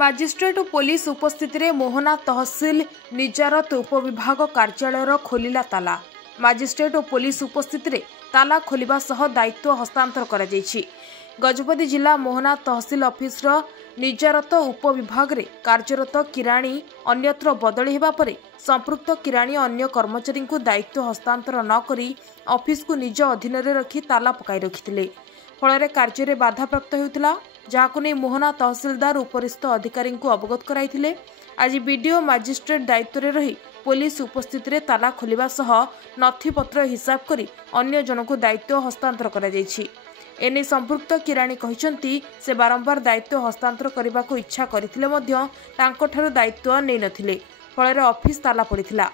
Magistrate ଓ police ଉପସ୍ଥିତିରେ ମୋହନା ତହସିଲ ନିଜାରତ ଉପବିଭାଗ କାର୍ଯ୍ୟାଳୟର ଖୋଲିଲା ତାଲା। ମାଜିଷ୍ଟ୍ରେଟ ଓ ପୋଲିସ ଉପସ୍ଥିତିରେ ତାଲା ଖୋଲିବା ସହ ଦାୟିତ୍ୱ ହସ୍ତାନ୍ତର କରାଯାଇଛି। ଗଜପତି ଜିଲ୍ଲା ମୋହନା ତହସିଲ ଅଫିସର ନିଜାରତ ଉପବିଭାଗରେ କାର୍ଯ୍ୟରତ କିରାଣୀ ଅନ୍ୟତ୍ର ବଦଳି ହେବା ପରେ ସମ୍ପୃକ୍ତ କିରାଣୀ ଅନ୍ୟ କର୍ମଚାରୀଙ୍କୁ ଦାୟିତ୍ୱ ହସ୍ତାନ୍ତର ନ କରି ଅଫିସକୁ ନିଜ ଅଧୀନରେ ରଖି ତାଲା ପକାଇ ରଖିଥିଲେ। ଫଳରେ କାର୍ଯ୍ୟରେ ବାଧାପ୍ରାପ୍ତ ହେଉଥିଲା, ଯାହାକୁ ନେଇ ମୋହନା ତହସିଲଦାର ଉପରିସ୍ଥ ଅଧିକାରୀଙ୍କୁ ଅବଗତ କରାଇଥିଲେ। ଆଜି ବିଡିଓ ମାଜିଷ୍ଟ୍ରେଟ ଦାୟିତ୍ୱରେ ରହି ପୋଲିସ ଉପସ୍ଥିତିରେ ତାଲା ଖୋଲିବା ସହ ନଥିପତ୍ର ହିସାବ କରି ଅନ୍ୟ ଜଣଙ୍କୁ ଦାୟିତ୍ୱ ହସ୍ତାନ୍ତର କରାଯାଇଛି। ଏନେ ସମ୍ପୃକ୍ତ କିରାଣୀ କହିଛନ୍ତି ସେ ବାରମ୍ବାର ଦାୟିତ୍ୱ ହସ୍ତାନ୍ତର କରିବାକୁ ଇଚ୍ଛା କରିଥିଲେ ମଧ୍ୟ ତାଙ୍କଠାରୁ ଦାୟିତ୍ୱ ନେଇନଥିଲେ, ଫଳରେ ଅଫିସ ତାଲା ପଡ଼ିଥିଲା।